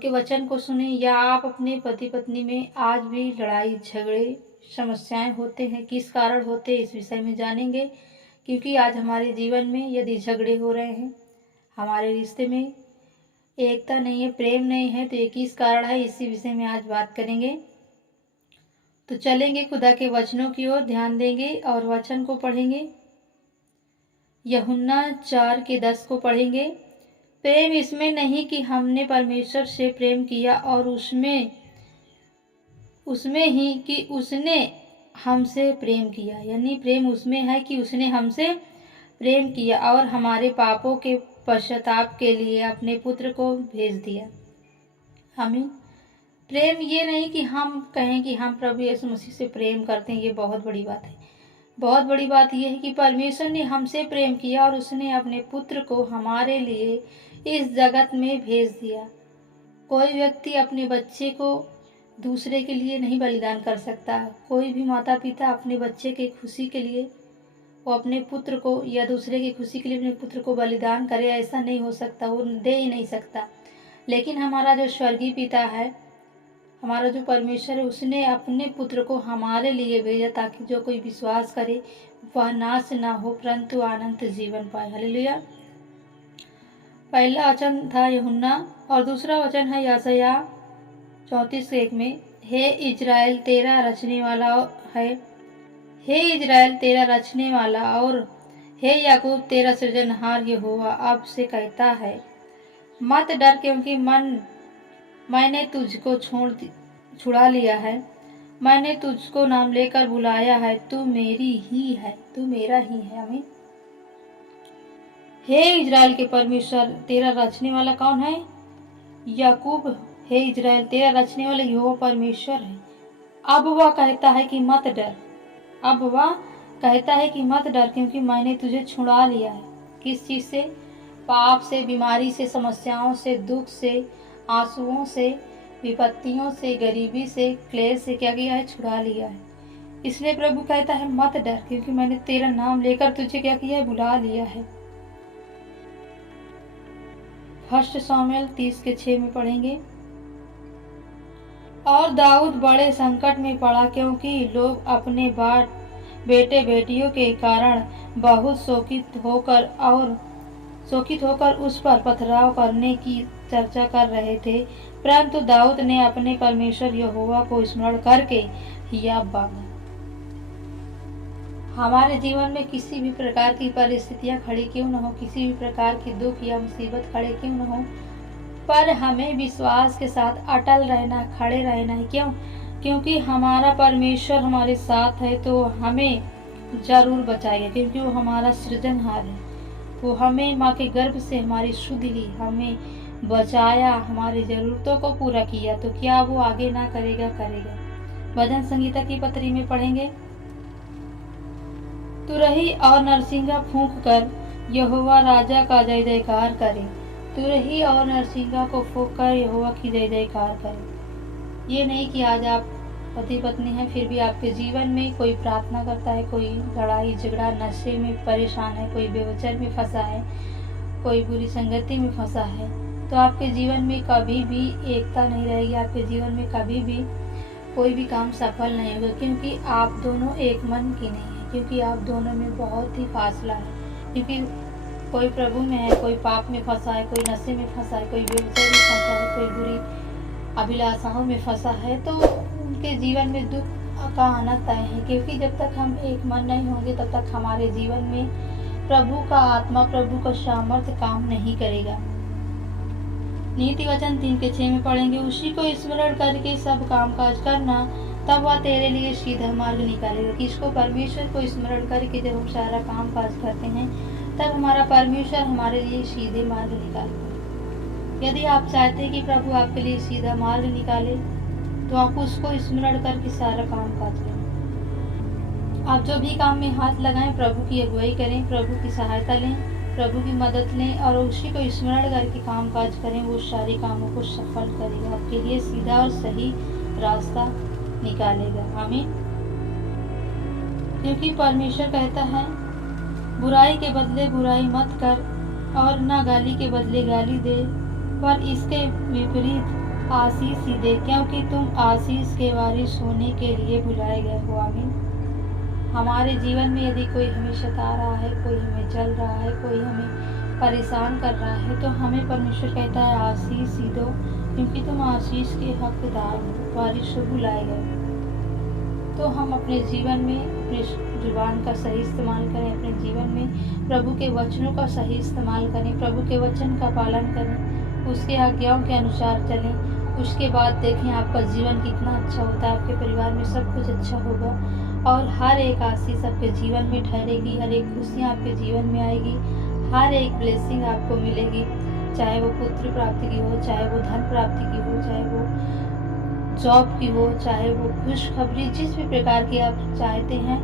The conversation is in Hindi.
के वचन को सुने, या आप अपने पति पत्नी में आज भी लड़ाई झगड़े समस्याएं होते हैं, किस कारण होते हैं, इस विषय में जानेंगे। क्योंकि आज हमारे जीवन में यदि झगड़े हो रहे हैं, हमारे रिश्ते में एकता नहीं है, प्रेम नहीं है, तो ये किस कारण है, इसी विषय में आज बात करेंगे। तो चलेंगे खुदा के वचनों की ओर, ध्यान देंगे और वचन को पढ़ेंगे। यूहन्ना 4:10 को पढ़ेंगे। प्रेम इसमें नहीं कि हमने परमेश्वर से प्रेम किया और उसमें ही कि उसने हमसे प्रेम किया, यानी प्रेम उसमें है कि उसने हमसे प्रेम किया और हमारे पापों के पश्चाताप के लिए अपने पुत्र को भेज दिया। आमीन। प्रेम ये नहीं कि हम कहें कि हम प्रभु यीशु मसीह से प्रेम करते हैं, ये बहुत बड़ी बात है। बहुत बड़ी बात यह है कि परमेश्वर ने हमसे प्रेम किया और उसने अपने पुत्र को हमारे लिए इस जगत में भेज दिया। कोई व्यक्ति अपने बच्चे को दूसरे के लिए नहीं बलिदान कर सकता। कोई भी माता पिता अपने बच्चे के खुशी के लिए वो अपने पुत्र को या दूसरे की खुशी के लिए अपने पुत्र को बलिदान करे, ऐसा नहीं हो सकता, वो दे ही नहीं सकता। लेकिन हमारा जो स्वर्गीय पिता है, हमारा जो परमेश्वर है, उसने अपने पुत्र को हमारे लिए भेजा ताकि जो कोई विश्वास करे वह नाश ना हो परंतु अनंत जीवन पाए। हालेलुया। पहला वचन था यूहन्ना और दूसरा वचन है यशायाह 34:1 में, हे इजराइल तेरा रचने वाला है, हे इजराइल तेरा रचने वाला और हे याकूब तेरा सृजनहार यहोवा अब से कहता है, मत डर क्योंकि मैंने तुझको छुड़ा लिया है, मैंने तुझको नाम लेकर बुलाया है, तू मेरी ही है, तू मेरा ही है। आमीन। हे इजराइल के परमेश्वर तेरा रचने वाला कौन है? याकूब। हे इजराइल तेरा रचने वाला यहोवा परमेश्वर है। अब वह कहता है कि मत डर, अब वह कहता है कि मत डर क्योंकि मैंने तुझे छुड़ा लिया है। किस चीज से? पाप से, बीमारी से, समस्याओं से, दुख से, आंसुओं से, विपत्तियों से, गरीबी से, क्लेश से क्या किया है? छुड़ा लिया है। इसलिए प्रभु कहता है मत डर क्योंकि मैंने तेरा नाम लेकर तुझे क्या किया है? बुला लिया है। 1 शमूएल 30:6 में पढ़ेंगे, और दाऊद बड़े संकट में पड़ा क्योंकि लोग अपने बेटे बेटियों के कारण बहुत शोकित होकर उस पर पथराव करने की चर्चा कर रहे थे, परंतु दाऊद ने अपने परमेश्वर यहोवा को स्मरण करके हियाव बांधा। हमारे जीवन में किसी भी प्रकार की परिस्थितियां खड़ी क्यों न हो, किसी भी प्रकार की दुख या मुसीबत खड़े क्यों न हो, पर हमें विश्वास के साथ अटल रहना, खड़े रहना है। क्यों? क्योंकि हमारा परमेश्वर हमारे साथ है तो हमें जरूर बचाएगा, क्योंकि वो हमारा सृजनहार है। वो हमें माँ के गर्भ से हमारी शुद्ध ली, हमें बचाया, हमारी जरूरतों को पूरा किया, तो क्या वो आगे ना करेगा? करेगा। भजन संगीता की पत्री में पढ़ेंगे, तुरही और नरसिंगा फूंक कर यहोवा राजा का जय जयकार करे, तुरही और नरसिंगा को फूंक कर यहोवा की जय जयकार करे। ये नहीं कि आज आप पति पत्नी हैं फिर भी आपके जीवन में कोई प्रार्थना करता है, कोई लड़ाई झगड़ा, नशे में परेशान है, कोई बेवजह में फंसा है, कोई बुरी संगति में फंसा है, तो आपके जीवन में कभी भी एकता नहीं रहेगी, आपके जीवन में कभी भी कोई भी काम सफल नहीं होगा, क्योंकि आप दोनों एक मन की नहीं है, क्योंकि आप दोनों में बहुत ही फासला है। क्योंकि कोई प्रभु में है, कोई पाप में फंसा है, कोई नशे में फंसा है, कोई बेवजह में फंसा है, कोई बुरी अभिलाषाओं में फंसा है, तो उनके जीवन में दुख का आना तय है। क्योंकि जब तक हम एक मन नहीं होंगे तब तक हमारे जीवन में प्रभु का आत्मा, प्रभु का सामर्थ्य काम नहीं करेगा। नीति वचन 3:6 में पढ़ेंगे, उसी को स्मरण करके सब काम काज करना, तब वह तेरे लिए सीधा मार्ग निकालेगा। किसको? परमेश्वर को स्मरण करके जब हम सारा काम काज करते हैं तब हमारा परमेश्वर हमारे लिए सीधे मार्ग निकालेगा। यदि आप चाहते हैं कि प्रभु आपके लिए सीधा मार्ग निकाले तो आप उसको स्मरण करके सारा काम काज करें। आप जो भी काम में हाथ लगाएं, प्रभु की अगुवाई करें, प्रभु की सहायता लें, प्रभु की मदद लें और उसी को स्मरण करके काम काज करें, वो सारे कामों को सफल करेगा, आपके लिए सीधा और सही रास्ता निकालेगा। आमीन। क्योंकि परमेश्वर कहता है, बुराई के बदले बुराई मत कर और न गाली के बदले गाली दे, पर इसके विपरीत आशीष ही दे, क्योंकि तुम आशीष के वारिस होने के लिए बुलाए गए हो। आमीन। हमारे जीवन में यदि कोई हमें सता रहा है, कोई हमें जल रहा है, कोई हमें परेशान कर रहा है, तो हमें परमेश्वर कहता है आशीष ही दो, क्योंकि तुम आशीष के हकदार हो, वारिस हो, बुलाए गए। तो हम अपने जीवन में अपने जुबान का सही इस्तेमाल करें, अपने जीवन में प्रभु के वचनों का सही इस्तेमाल करें, प्रभु के वचन का पालन करें, उसके आज्ञाओं के अनुसार चलें। उसके बाद देखें आपका जीवन कितना अच्छा होता है, आपके परिवार में सब कुछ अच्छा होगा और हर एक आशीष आपके जीवन में ठहरेगी, हर एक खुशियाँ आपके जीवन में आएगी, हर एक ब्लेसिंग आपको मिलेगी, चाहे वो पुत्र प्राप्ति की हो, चाहे वो धन प्राप्ति की हो, चाहे वो जॉब की हो, चाहे वो खुशखबरी, जिस भी प्रकार की आप चाहते हैं